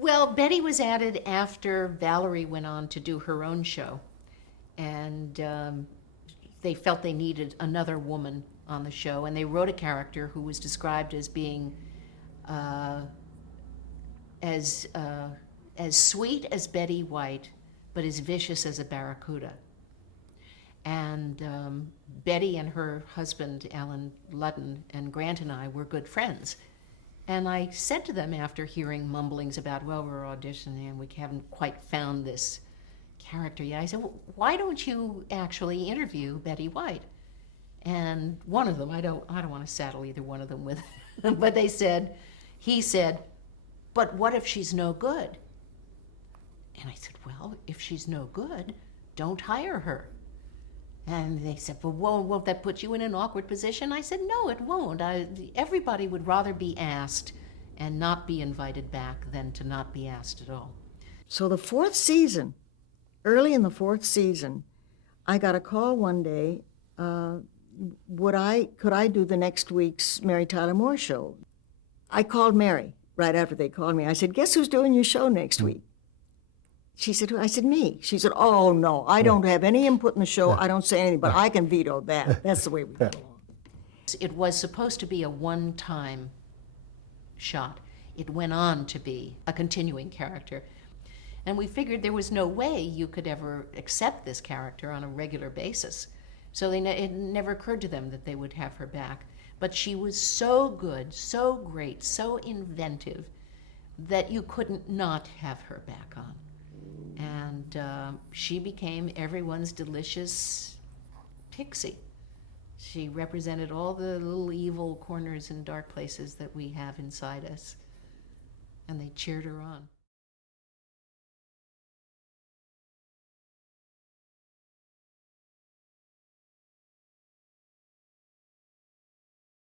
Well, Betty was added after Valerie went on to do her own show, and they felt they needed another woman on the show, and they wrote a character who was described as being uh, as uh, as sweet as Betty White, but as vicious as a barracuda. And Betty and her husband, Alan Ludden, and Grant and I were good friends. And I said to them after hearing mumblings about, well, we're auditioning and we haven't quite found this character yet, I said, well, why don't you actually interview Betty White? And one of them, I don't want to saddle either one of them with, but he said, but what if she's no good? And I said, well, if she's no good, don't hire her. And they said, well, won't that put you in an awkward position? I said, no, it won't. Everybody would rather be asked and not be invited back than to not be asked at all. So the fourth season, early in the fourth season, I got a call one day, could I do the next week's Mary Tyler Moore show? I called Mary right after they called me. I said, guess who's doing your show next week? She said, I said, me. She said, oh, no, I don't have any input in the show. I don't say anything, but I can veto that. That's the way we get along. It was supposed to be a one-time shot. It went on to be a continuing character. And we figured there was no way you could ever accept this character on a regular basis. So it never occurred to them that they would have her back. But she was so good, so great, so inventive, that you couldn't not have her back on. And she became everyone's delicious pixie. She represented all the little evil corners and dark places that we have inside us. And they cheered her on.